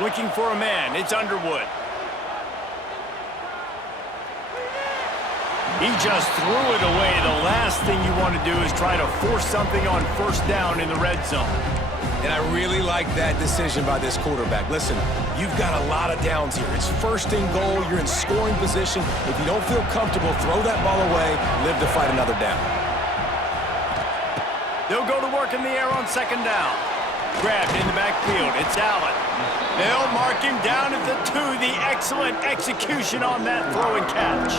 Looking for a man. It's Underwood. He just threw it away. The last thing you want to do is try to force something on first down in the red zone. And I really like that decision by this quarterback. Listen, you've got a lot of downs here. It's first and goal. You're in scoring position. If you don't feel comfortable, throw that ball away. Live to fight another down. They'll go to work in the air on second down. Grabbed in the backfield. It's Allen. They'll mark him down at the 2. The excellent execution on that throw and catch.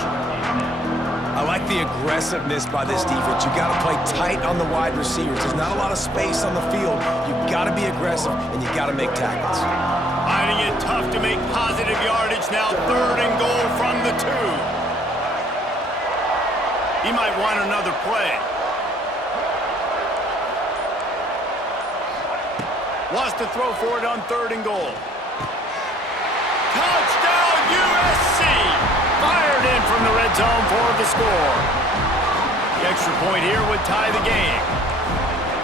I like the aggressiveness by this defense. You got to play tight on the wide receivers. There's not a lot of space on the field. You got to be aggressive, and you got to make tackles. Finding it tough to make positive yardage now. 3rd and goal from the 2. He might want another play. Wants to throw for it on 3rd and goal. Touchdown, USC! Fired in from the red zone for the score. The extra point here would tie the game.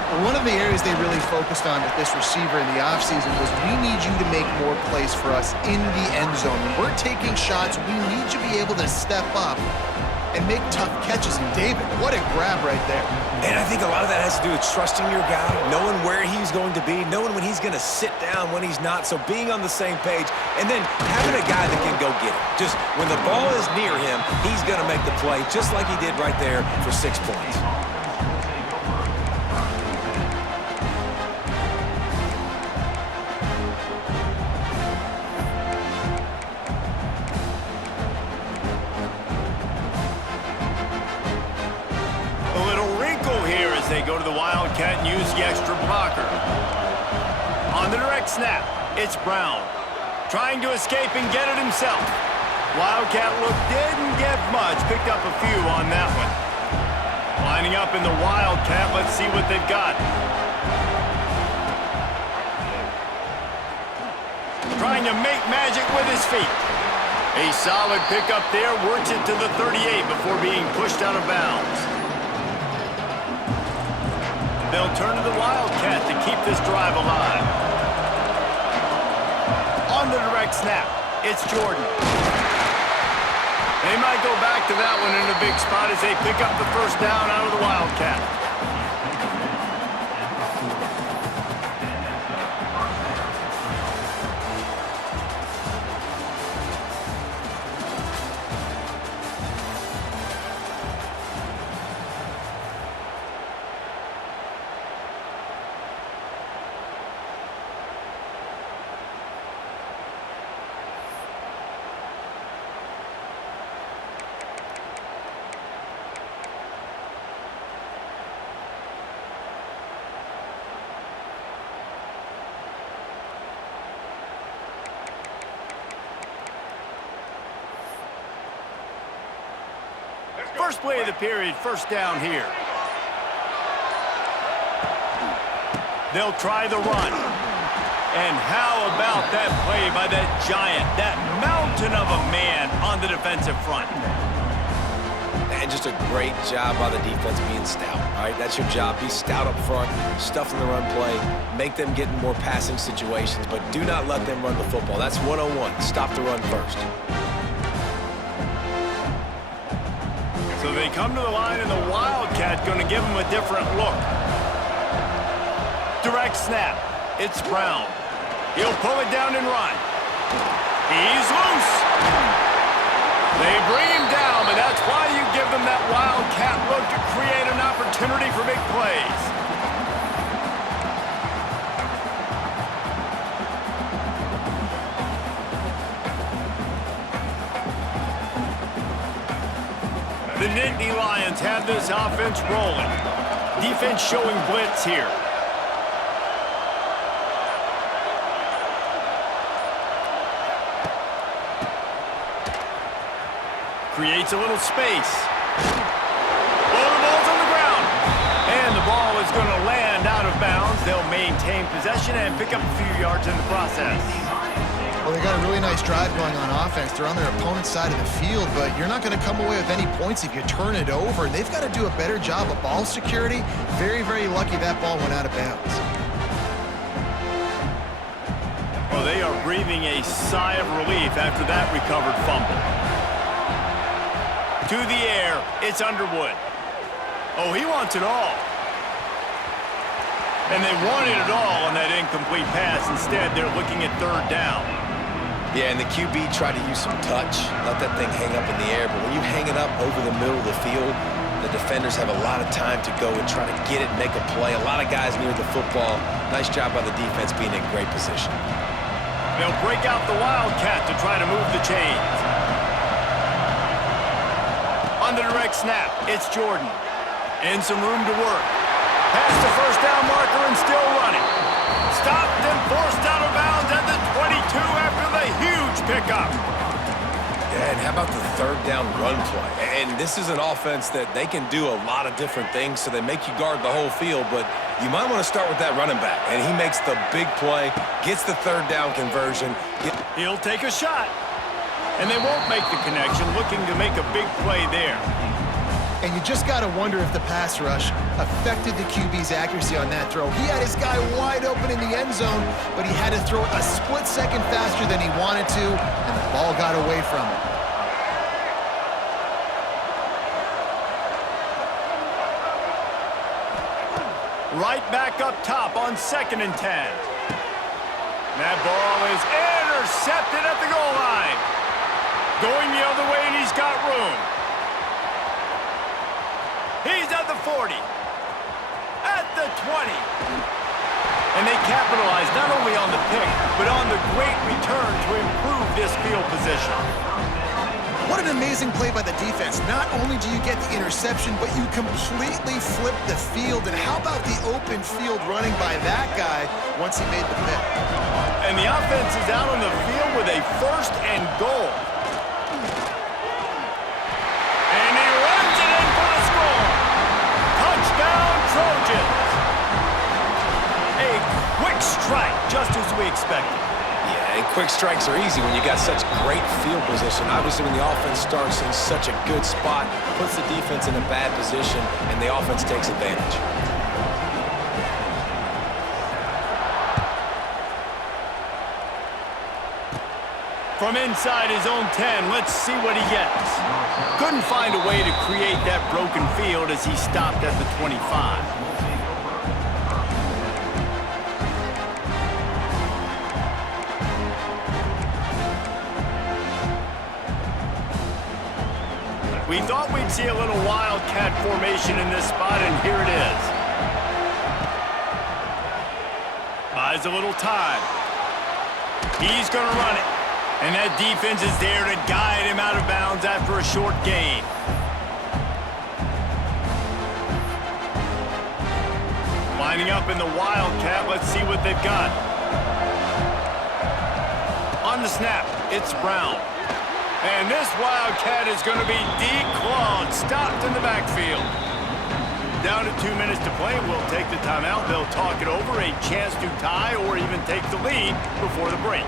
Well, one of the areas they really focused on with this receiver in the offseason was we need you to make more plays for us in the end zone. When we're taking shots, we need you to be able to step up and make tough catches. And David, what a grab right there. And I think a lot of that has to do with trusting your guy, knowing where he's going to be, knowing when he's going to sit down, when he's not, so being on the same page, and then having a guy that can go get it. Just when the ball is near him, he's going to make the play, just like he did right there for 6 points. They go to the Wildcat and use the extra blocker. On the direct snap, it's Brown. Trying to escape and get it himself. Wildcat look didn't get much. Picked up a few on that one. Lining up in the Wildcat. Let's see what they've got. Trying to make magic with his feet. A solid pickup there. Works it to the 38 before being pushed out of bounds. They'll turn to the Wildcat to keep this drive alive. On the direct snap, it's Jordan. They might go back to that one in a big spot as they pick up the first down out of the Wildcat. First play of the period, first down here. They'll try the run. And how about that play by that giant, that mountain of a man on the defensive front? And just a great job by the defense being stout, all right? That's your job. Be stout up front, stuff in the run play, make them get in more passing situations, but do not let them run the football. That's 101. Stop the run first. So they come to the line, and the Wildcat going to give them a different look. Direct snap. It's Brown. He'll pull it down and run. He's loose. They bring him down, but that's why you give them that Wildcat look to create an opportunity for big plays. The Nittany Lions have this offense rolling. Defense showing blitz here. Creates a little space. Oh, the ball's on the ground. And the ball is going to land out of bounds. They'll maintain possession and pick up a few yards in the process. Well, they got a really nice drive going on offense. They're on their opponent's side of the field, but you're not going to come away with any points if you turn it over. They've got to do a better job of ball security. Very, very lucky that ball went out of bounds. Well, they are breathing a sigh of relief after that recovered fumble. To the air, it's Underwood. Oh, he wants it all. And they wanted it all on that incomplete pass. Instead, they're looking at third down. Yeah, and the QB tried to use some touch, let that thing hang up in the air. But when you hang it up over the middle of the field, the defenders have a lot of time to go and try to get it and make a play. A lot of guys near the football. Nice job by the defense being in great position. They'll break out the Wildcat to try to move the chains. On the direct snap, it's Jordan. And some room to work. Past the first down marker and still running. Stopped and forced out of bounds at the 22 after the huge pickup. Yeah, and how about the third down run play? And this is an offense that they can do a lot of different things, so they make you guard the whole field, but you might want to start with that running back. And he makes the big play, gets the third down conversion. He'll take a shot. And they won't make the connection, looking to make a big play there. And you just got to wonder if the pass rush affected the QB's accuracy on that throw. He had his guy wide open in the end zone, but he had to throw it a split second faster than he wanted to, and the ball got away from him. Right back up top on 2nd and 10. That ball is intercepted at the goal line. Going the other way, and he's got room. He's at the 40. At the 20. And they capitalize not only on the pick, but on the great return to improve this field position. What an amazing play by the defense. Not only do you get the interception, but you completely flip the field. And how about the open field running by that guy once he made the pick? And the offense is out on the field with a 1st and goal. And he runs it in for the score. Touchdown, Trojans. A quick strike, just as we expected. Yeah, and quick strikes are easy when you got such great field position. Obviously, when the offense starts in such a good spot, puts the defense in a bad position, and the offense takes advantage. From inside his own 10, let's see what he gets. Couldn't find a way to create that broken field as he stopped at the 25. We thought we'd see a little Wildcat formation in this spot, and here it is. Buys a little time. He's going to run it. And that defense is there to guide him out of bounds after a short gain. Lining up in the Wildcat, let's see what they've got. On the snap, it's Brown. And this Wildcat is going to be declawed, stopped in the backfield. Down to 2 minutes to play, we'll take the timeout. They'll talk it over, a chance to tie or even take the lead before the break.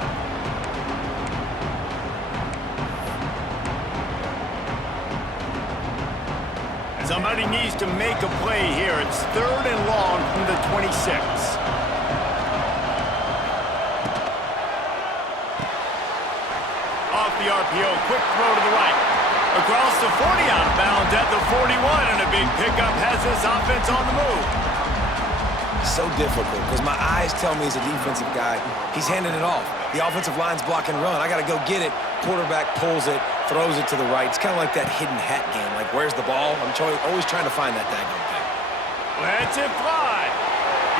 Somebody needs to make a play here. It's 3rd and long from the 26. Off the RPO, quick throw to the right. Across the 40, out of bounds at the 41, and a big pickup has this offense on the move. So difficult, because my eyes tell me he's a defensive guy. He's handing it off. The offensive line's block and run. I got to go get it. Quarterback pulls it, throws it to the right. It's kind of like that hidden hat game. Like, where's the ball? I'm always trying to find that daggone thing. Lets it fly.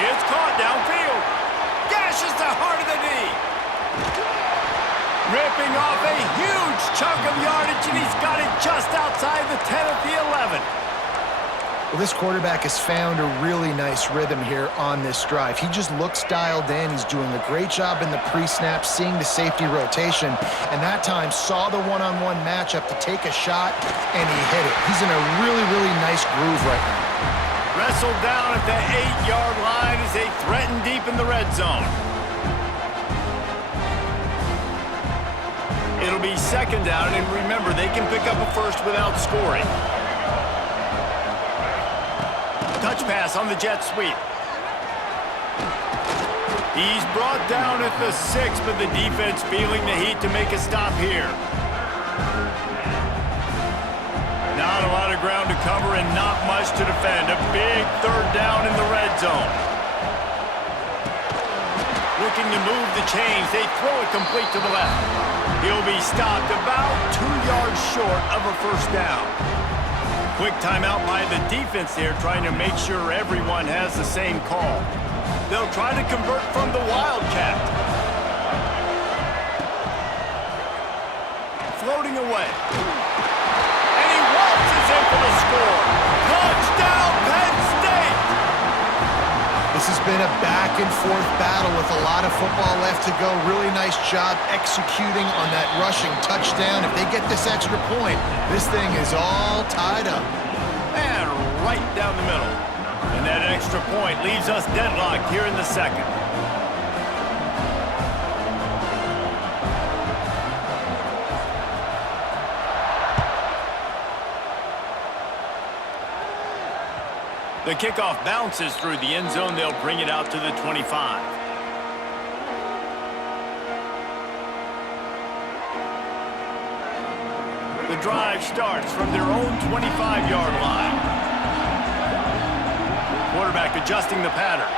It's caught downfield. Gashes the heart of the knee. Ripping off a huge chunk of yardage, and he's got it just outside the 10 at the 11. Well, this quarterback has found a really nice rhythm here on this drive. He just looks dialed in. He's doing a great job in the pre-snap, seeing the safety rotation, and that time saw the one-on-one matchup to take a shot, and he hit it. He's in a really, really nice groove right now. Wrestled down at the 8-yard line as they threaten deep in the red zone. It'll be 2nd down, and remember, they can pick up a first without scoring. Touch pass on the jet sweep. He's brought down at the 6, but the defense feeling the heat to make a stop here. Not a lot of ground to cover and not much to defend. A big third down in the red zone. Looking to move the chains. They throw it complete to the left. He'll be stopped about 2 yards short of a first down. Quick timeout by the defense there, trying to make sure everyone has the same call. They'll try to convert from the Wildcat. Floating away. And he waltzes in for the score. Touchdown, Penn State! This has been a back-and-forth battle with a lot of football left to go. Really nice job executing on that rushing touchdown. If they get this extra point, this thing is all tied up. And right down the middle. And that extra point leaves us deadlocked here in the second. The kickoff bounces through the end zone. They'll bring it out to the 25. The drive starts from their own 25-yard line. Quarterback adjusting the pattern.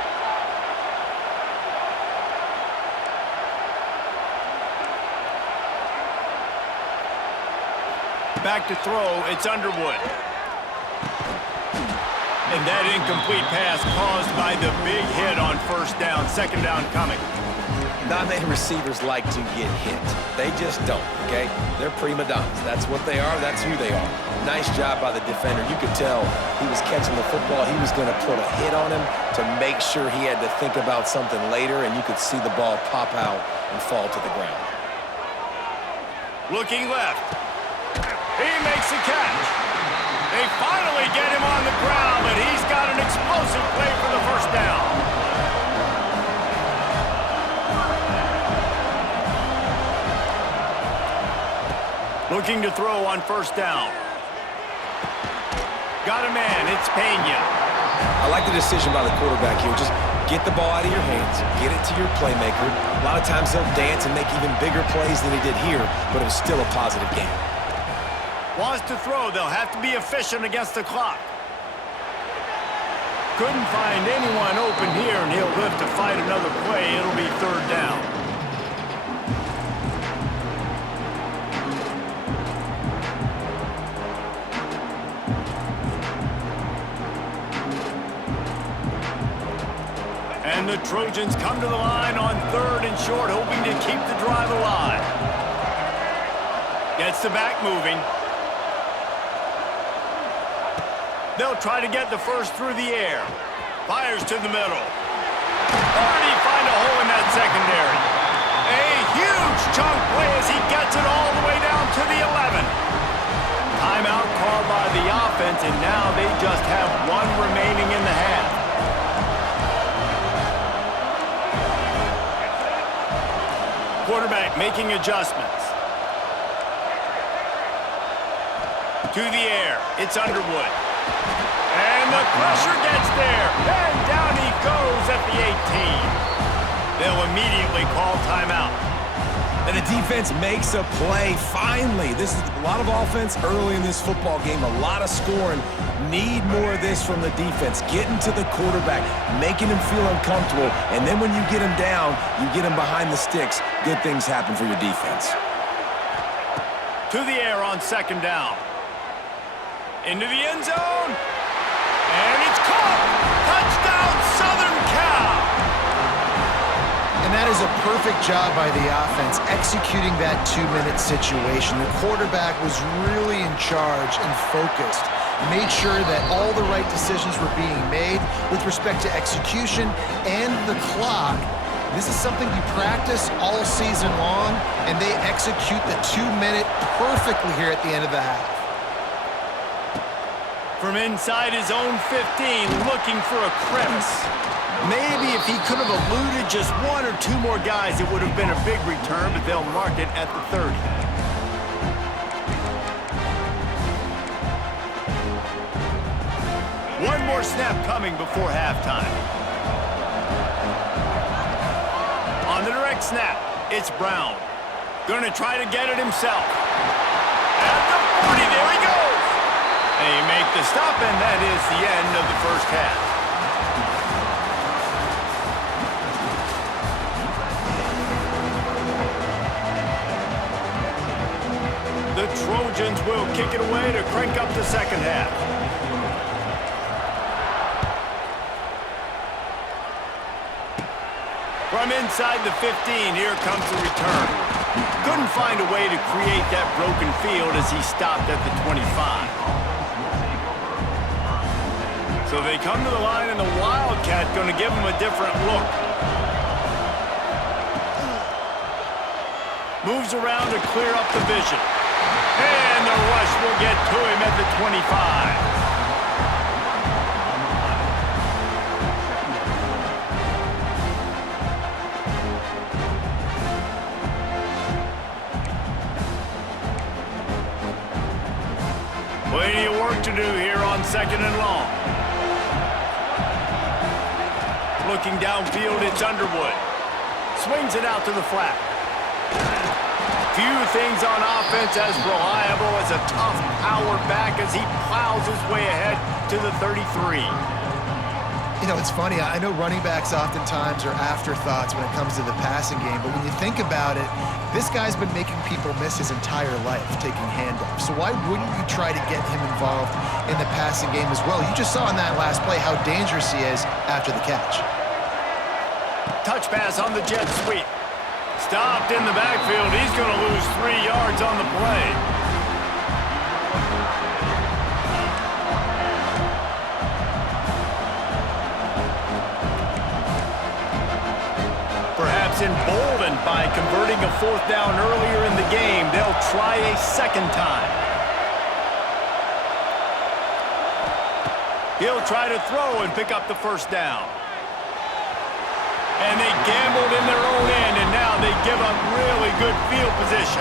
Back to throw, it's Underwood. And that incomplete pass caused by the big hit on first down. Second down coming. Not many receivers like to get hit. They just don't, okay? They're prima donnas. That's what they are. That's who they are. Nice job by the defender. You could tell he was catching the football. He was going to put a hit on him to make sure he had to think about something later, and you could see the ball pop out and fall to the ground. Looking left. He makes a catch. They finally get him on the ground, but he's got an explosive play for the first down. Looking to throw on first down. Got a man, it's Pena. I like the decision by the quarterback here. Just get the ball out of your hands, get it to your playmaker. A lot of times he'll dance and make even bigger plays than he did here, but it was still a positive game. Wants to throw, they'll have to be efficient against the clock. Couldn't find anyone open here, and he'll live to fight another play. It'll be third down. And the Trojans come to the line on third and short, hoping to keep the drive alive. Gets the back moving. They'll try to get the first through the air. Fires to the middle. Or did he find a hole in that secondary? A huge chunk play as he gets it all the way down to the 11. Timeout called by the offense, and now they just have one remaining in the half. Quarterback making adjustments. To the air, it's Underwood. And the pressure gets there, and down he goes at the 18. They'll immediately call timeout. And the defense makes a play, finally. This is a lot of offense early in this football game, a lot of scoring. Need more of this from the defense. Getting to the quarterback, making him feel uncomfortable, and then when you get him down, you get him behind the sticks. Good things happen for your defense. To the air on second down. Into the end zone. And it's caught! Touchdown, Southern Cal! And that is a perfect job by the offense, executing that 2-minute situation. The quarterback was really in charge and focused. Made sure that all the right decisions were being made with respect to execution and the clock. This is something you practice all season long, and they execute the 2-minute perfectly here at the end of the half. From inside his own 15, looking for a crevice. Maybe if he could have eluded just one or two more guys, it would have been a big return, but they'll mark it at the 30. One more snap coming before halftime. direct snap. It's Brown. Gonna try to get it himself. At the 40, there he goes. They make the stop, and that is the end of the first half. The Trojans will kick it away to crank up the second half. From inside the 15, here comes the return. Couldn't find a way to create that broken field as he stopped at the 25. So they come to the line, and the Wildcat going to give him a different look. Moves around to clear up the vision. And the rush will get to him at the 25. Plenty of work to do here on second and long. Looking downfield, it's Underwood. Swings it out to the flat. Few things on offense as reliable as a tough power back as he plows his way ahead to the 33. You know, it's funny. I know running backs oftentimes are afterthoughts when it comes to the passing game, but when you think about it, this guy's been making people miss his entire life taking handoffs. So why wouldn't you try to get him involved in the passing game as well? You just saw in that last play how dangerous he is after the catch. Touch pass on the jet sweep. Stopped in the backfield. He's going to lose 3 yards on the play. Perhaps emboldened by converting a fourth down earlier in the game, they'll try a second time. He'll try to throw and pick up the first down. And they gambled in their own end, and now they give up really good field position.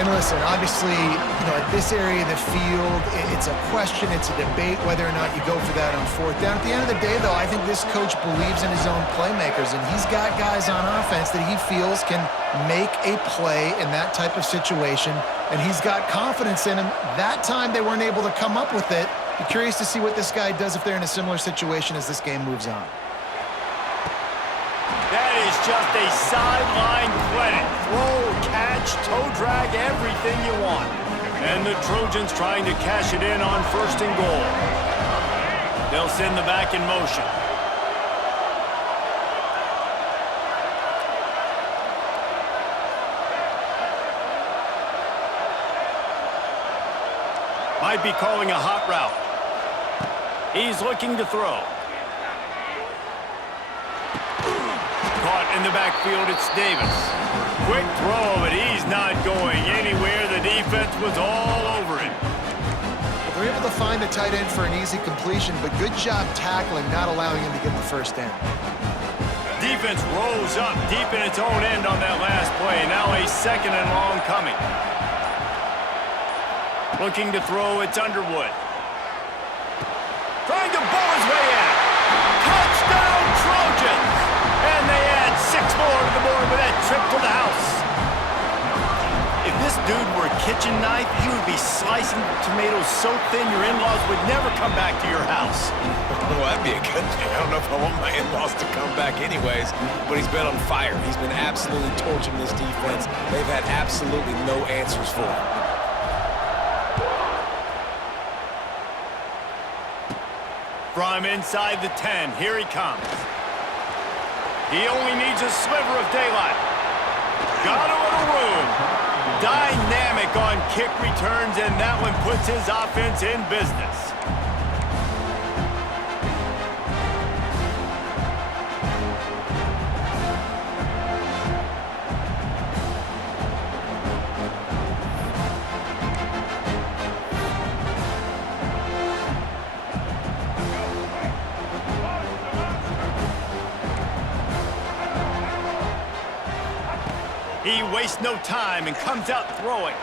And listen, obviously, you know, at this area of the field, it's a question, it's a debate whether or not you go for that on fourth down. At the end of the day, though, I think this coach believes in his own playmakers, and he's got guys on offense that he feels can make a play in that type of situation, and he's got confidence in him. That time they weren't able to come up with it. Be curious to see what this guy does if they're in a similar situation as this game moves on. That is just a sideline credit. Throw, catch, toe drag, everything you want. And the Trojans trying to cash it in on first and goal. They'll send the back in motion. Might be calling a hot route. He's looking to throw. Caught in the backfield, it's Davis. Quick throw, but he's not going anywhere. The defense was all over him. Well, they're able to find the tight end for an easy completion, but good job tackling, not allowing him to get the first down. Defense rose up deep in its own end on that last play. Now a second and long coming. Looking to throw, it's Underwood. Trying to bowl his way out. Touchdown, Trojans! And they add 6 more to the board with that trip to the house. If this dude were a kitchen knife, he would be slicing tomatoes so thin your in-laws would never come back to your house. Well, that'd be a good thing. I don't know if I want my in-laws to come back anyways, but he's been on fire. He's been absolutely torching this defense. They've had absolutely no answers for him. From inside the 10, here he comes. He only needs a sliver of daylight. Got a little room. Dynamic on kick returns, and that one puts his offense in business. He wastes no time and comes out throwing.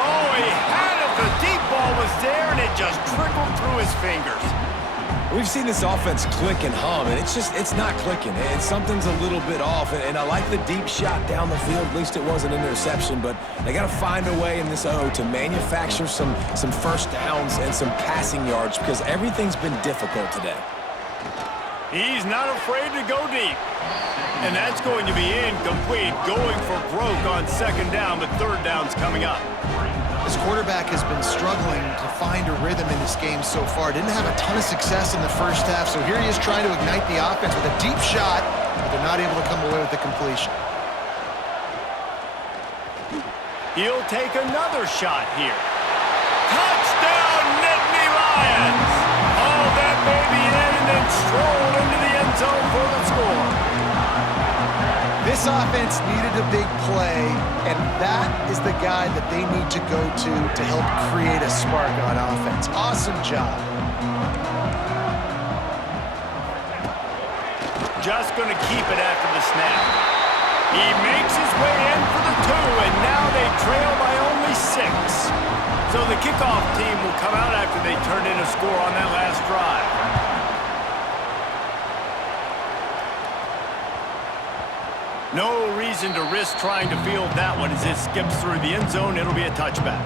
Oh, he had it. The deep ball was there, and it just trickled through his fingers. We've seen this offense click and hum, and it's not clicking. And something's a little bit off. And I like the deep shot down the field. At least it wasn't an interception, but they got to find a way in this O to manufacture some first downs and some passing yards because everything's been difficult today. He's not afraid to go deep. And that's going to be incomplete, going for broke on second down, but third down's coming up. This quarterback has been struggling to find a rhythm in this game so far. Didn't have a ton of success in the first half, so here he is trying to ignite the offense with a deep shot, but they're not able to come away with the completion. He'll take another shot here. Touchdown, Nittany Lions! Haul that baby in and then stroll into the end zone for the score. This offense needed a big play, and that is the guy that they need to go to help create a spark on offense. Awesome job. Just going to keep it after the snap. He makes his way in for the 2, and now they trail by only 6. So the kickoff team will come out after they turn in a score on that last drive. No reason to risk trying to field that one as it skips through the end zone. It'll be a touchback.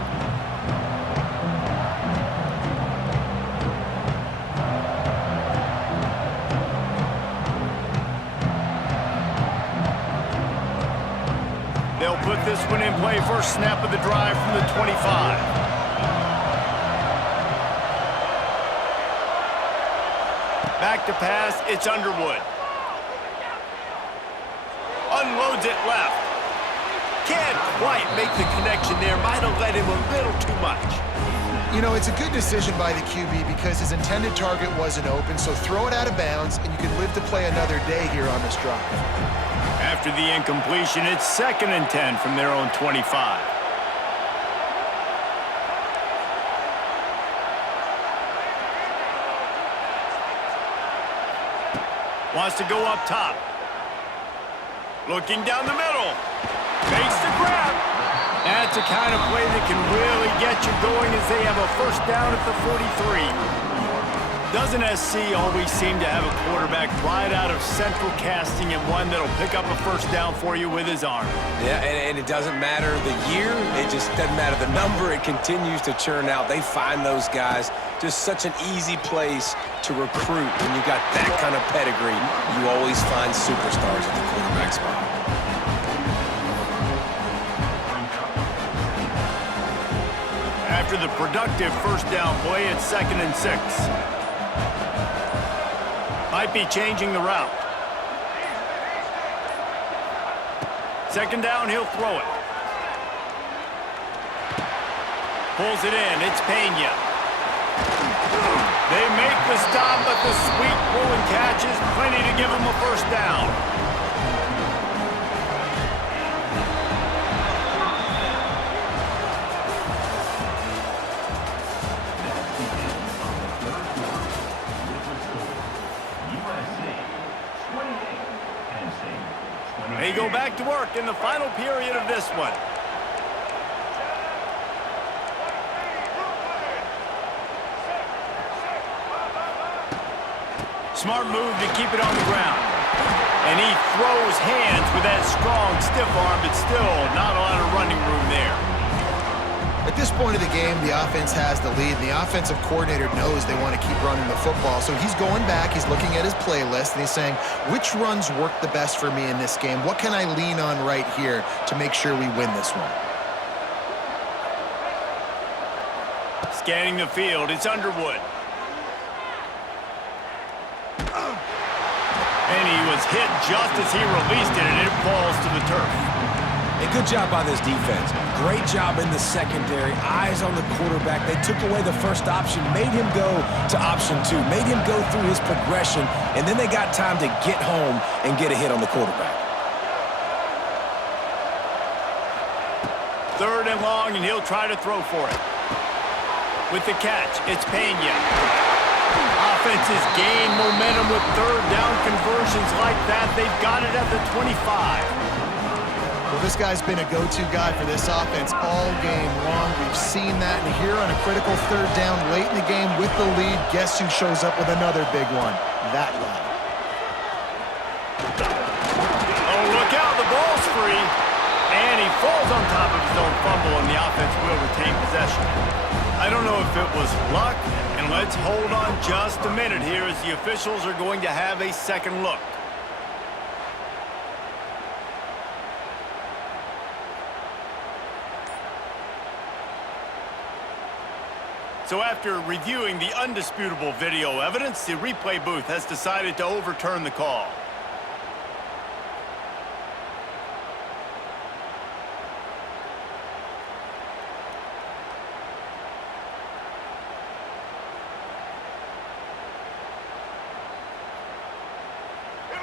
They'll put this one in play. First snap of the drive from the 25. Back to pass. It's Underwood. Unloads it left. Can't quite make the connection there. Might have let him a little too much. You know, it's a good decision by the QB because his intended target wasn't open, so throw it out of bounds, and you can live to play another day here on this drive. After the incompletion, it's 2nd and 10 from their own 25. Wants to go up top. Looking down the middle. Makes the grab. That's the kind of play that can really get you going as they have a first down at the 43. Doesn't SC always seem to have a quarterback right out of central casting and one that'll pick up a first down for you with his arm? Yeah, and it doesn't matter the year. It just doesn't matter the number. It continues to churn out. They find those guys. Just such an easy place to recruit. When you got that kind of pedigree, you always find superstars at the quarterback spot. After the productive first down play, it's 2nd and 6. Might be changing the route. Second down, he'll throw it. Pulls it in, it's Pena. They make the stop, but the sweet throw and catch is plenty to give them a first down. They go back to work in the final period of this one. Smart move to keep it on the ground. And he throws hands with that strong, stiff arm, but still not a lot of running room there. At this point of the game, the offense has the lead, and the offensive coordinator knows they want to keep running the football. So he's going back, he's looking at his playlist, and he's saying, which runs work the best for me in this game? What can I lean on right here to make sure we win this one? Scanning the field, it's Underwood. And he was hit just as he released it, and it falls to the turf. A good job by this defense. Great job in the secondary. Eyes on the quarterback. They took away the first option, made him go to option 2, made him go through his progression, and then they got time to get home and get a hit on the quarterback. 3rd and long, and he'll try to throw for it. With the catch, it's Pena. Offenses gain momentum with 3rd down conversions like that. They've got it at the 25. Well, this guy's been a go-to guy for this offense all game long. We've seen that, and here on a critical third down late in the game with the lead, guess who shows up with another big one? That guy. Oh, look out, the ball's free. And he falls on top of his own fumble, and the offense will retain possession. I don't know if it was luck, and let's hold on just a minute here as the officials are going to have a second look. So after reviewing the undisputable video evidence, the replay booth has decided to overturn the call.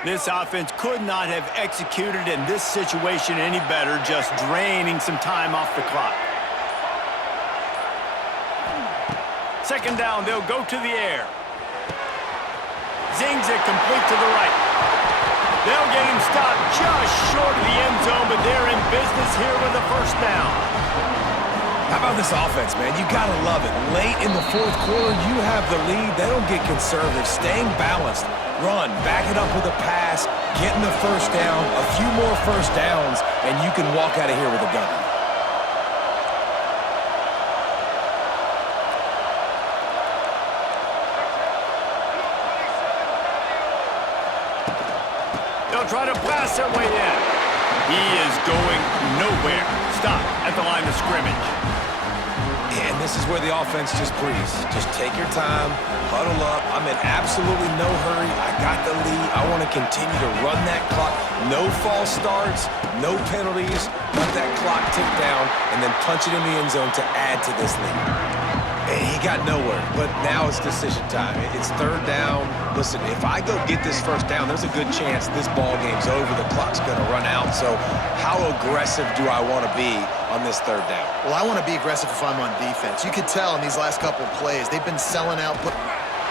This offense could not have executed in this situation any better, just draining some time off the clock. Second down, they'll go to the air. Zings it complete to the right. They'll get him stopped just short of the end zone, but they're in business here with a first down. How about this offense, man? You gotta love it. Late in the fourth quarter, you have the lead. They don't get conservative. Staying balanced. Run, back it up with a pass, getting the first down, a few more first downs, and you can walk out of here with a W. They'll try to blast their way in. He is going nowhere. Stop at the line of scrimmage. And this is where the offense just breathes. Just take your time, huddle up. I'm in absolutely no hurry. I got the lead. I want to continue to run that clock. No false starts, no penalties. Let that clock tick down and then punch it in the end zone to add to this lead. And he got nowhere, but now it's decision time. It's third down. Listen, if I go get this first down, there's a good chance this ball game's over. The clock's going to run out. So how aggressive do I want to be on this third down? Well, I want to be aggressive if I'm on defense. You could tell in these last couple of plays, they've been selling out.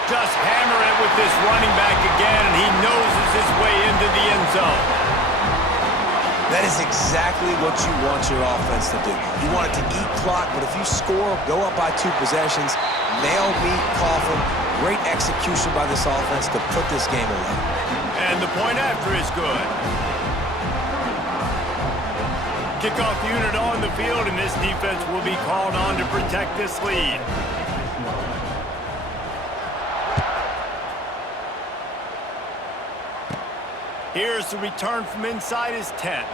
Just hammer it with this running back again, and he noses his way into the end zone. That is exactly what you want your offense to do. You want it to eat clock, but if you score, go up by 2 possessions, nail meet, coffin, great execution by this offense to put this game away. And the point after is good. Kickoff unit on the field, and this defense will be called on to protect this lead. Here's the return from inside his 10.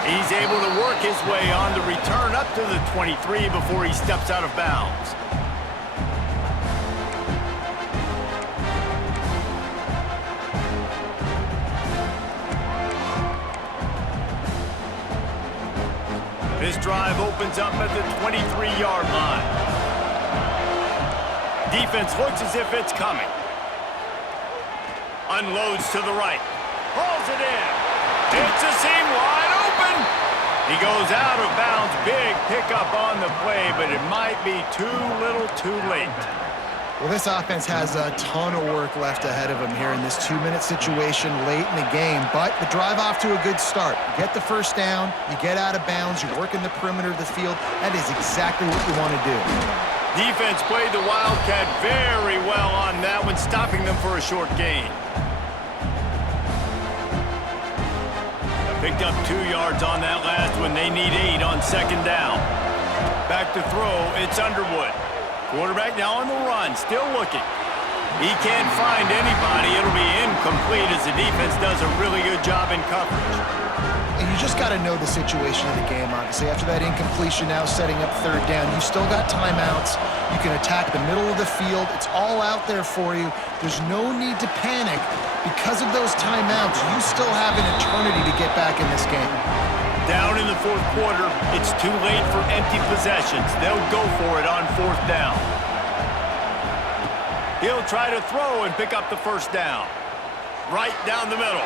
He's able to work his way on the return up to the 23 before he steps out of bounds. This drive opens up at the 23-yard line. Defense looks as if it's coming. Unloads to the right. Hauls it in. It's a seam wide open. He goes out of bounds. Big pickup on the play, but it might be too little too late. Well, this offense has a ton of work left ahead of them here in this 2-minute situation late in the game, but the drive off to a good start. You get the first down, you get out of bounds, you're working the perimeter of the field. That is exactly what you want to do. Defense played the Wildcat very well on that one, stopping them for a short gain. Picked up 2 yards on that last one. They need 8 on second down. Back to throw, it's Underwood. Quarterback now on the run, still looking. He can't find anybody. It'll be incomplete as the defense does a really good job in coverage. And you just got to know the situation of the game, obviously. After that incompletion, now setting up third down, you've still got timeouts. You can attack the middle of the field. It's all out there for you. There's no need to panic. Because of those timeouts, you still have an eternity to get back in this game. Down in the fourth quarter, it's too late for empty possessions. They'll go for it on fourth down. He'll try to throw and pick up the first down. Right down the middle.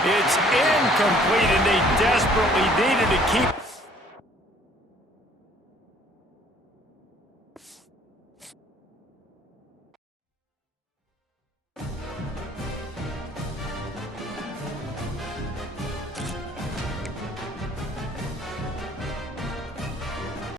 It's incomplete, and they desperately needed to keep